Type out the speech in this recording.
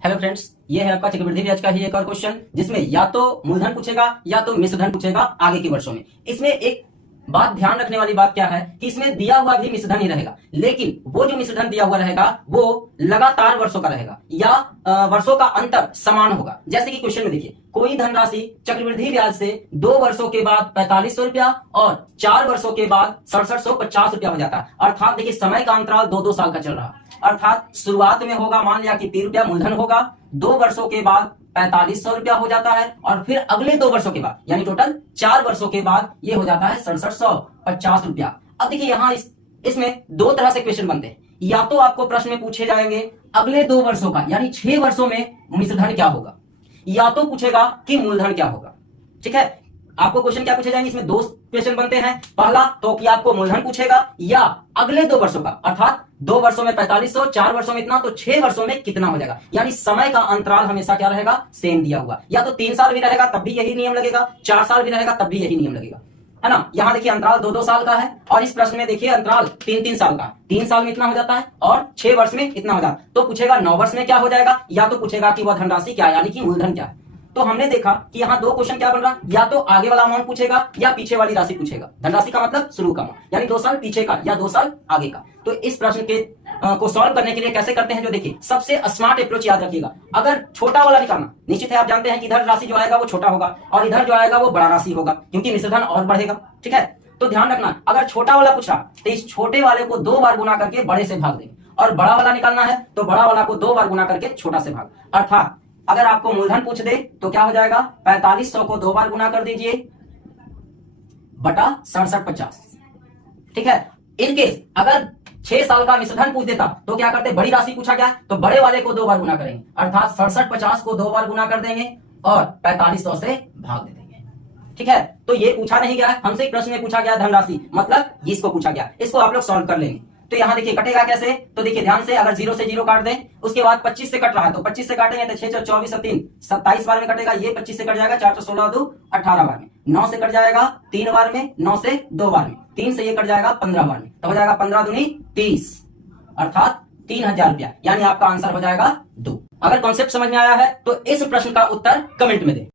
Hello friends, ये है आपका चक्रवृद्धि ब्याज का ही एक और क्वेश्चन जिसमें या तो मूलधन पूछेगा या तो मिश्र धन पूछेगा आगे के वर्षों में। इसमें एक बात ध्यान रखने वाली बात क्या है कि इसमें दिया हुआ भी मिश्र धन ही रहेगा, लेकिन वो जो मिश्र धन दिया हुआ रहेगा वो लगातार वर्षों का रहेगा या वर्षों का अंतर समान होगा। जैसे कि क्वेश्चन में देखिए, कोई धनराशि चक्रवृद्धि ब्याज से 2 वर्षों के बाद 4500 रुपया और 4 वर्षों के बाद 6750 रुपया हो जाता है। अर्थात देखिए, समय का अंतराल 2-2 साल का चल रहा है। अर्थात शुरुआत में होगा, मान लिया कि 3 रुपया मूलधन होगा, 2 वर्षों के बाद 4500 रुपया हो जाता है और फिर अगले 2 वर्षों के बाद यानी टोटल 4 वर्षों के बाद ये हो जाता है 6750 रुपया। अब देखिए, यहाँ इसमें 2 तरह से क्वेश्चन बनते हैं। या तो आपको प्रश्न में पूछे जाएंगे अगले 2 वर्षों का यानी 6 वर्षों में मिश्र धन क्या होगा, या तो पूछेगा कि मूलधन क्या होगा। ठीक है, आपको क्वेश्चन क्या पूछे जाएंगे, इसमें 2 क्वेश्चन बनते हैं। पहला तो कि आपको मूलधन पूछेगा या अगले 2 वर्षों का, अर्थात 2 वर्षों में 4500, 4 वर्षों में इतना, तो 6 वर्षों में कितना हो जाएगा। यानी समय का अंतराल हमेशा क्या रहेगा, सेम दिया हुआ। या तो 3 साल भी रहेगा तब भी यही नियम लगेगा, 4 साल भी रहेगा तब भी यही नियम लगेगा, है ना। यहाँ देखिए अंतराल 2-2 साल का है और इस प्रश्न में देखिए अंतराल 3-3 साल का। 3 साल में इतना हो जाता है और 6 वर्ष में इतना हो जाता है। तो पूछेगा 9 वर्ष में क्या हो जाएगा, या तो पूछेगा कि वह धनराशि क्या है यानी कि मूलधन क्या है। तो हमने देखा कि यहाँ 2 क्वेश्चन क्या बन रहा, या तो आगे वाला अमाउंट पूछेगा या पीछे वाली राशि पूछेगा। धनराशि का मतलब शुरू का अमाउंट, यानी 2 साल पीछे का या 2 साल आगे का। तो इस प्रश्न के को सॉल्व करने के लिए कैसे करते हैं, जो देखिए सबसे स्मार्ट अप्रोच याद रखिएगा। अगर छोटा वाला निकालना, निश्चित है आप जानते हैं कि इधर राशि जो आएगा वो छोटा होगा और इधर जो आएगा वो बड़ा राशि होगा, क्योंकि मिश्र धन और बढ़ेगा। ठीक है, तो ध्यान रखना, अगर छोटा वाला पूछा तो इस छोटे वाले को 2 बार गुना करके बड़े से भाग देंगे, और बड़ा वाला निकालना है तो बड़ा वाला को 2 बार गुना करके छोटा से भाग। अर्थात अगर आपको मूलधन पूछ दे तो क्या हो जाएगा, 4500 को 2 बार गुना कर दीजिए बटा 6750। ठीक है, इनकेस अगर 6 साल का मिश्रधन पूछ देता तो क्या करते, बड़ी राशि पूछा गया तो बड़े वाले को 2 बार गुना करेंगे, अर्थात 6750 को 2 बार गुना कर देंगे और 4500 से भाग दे देंगे। ठीक है, तो ये पूछा नहीं गया है हमसे, प्रश्न में पूछा गया धनराशि, मतलब इसको पूछा गया। इसको आप लोग सॉल्व कर लेंगे। तो यहाँ देखिए कटेगा कैसे, तो देखिए ध्यान से, अगर 0 से 0 काट दें, उसके बाद 25 से कट रहा है तो 25 से काटेंगे तो 6 24 3 27 बार में कटेगा, ये 25 से कट जाएगा, 4 16 2 18 बार में, 9 से कट जाएगा 3 बार में, 9 से 2 बार में, 3 से ये कट जाएगा 15 बार में, तो हो जाएगा 15 दूनी 30, अर्थात 3000 रुपया। यानी आपका आंसर हो जाएगा 2। अगर कॉन्सेप्ट समझ में आया है तो इस प्रश्न का उत्तर कमेंट में दें।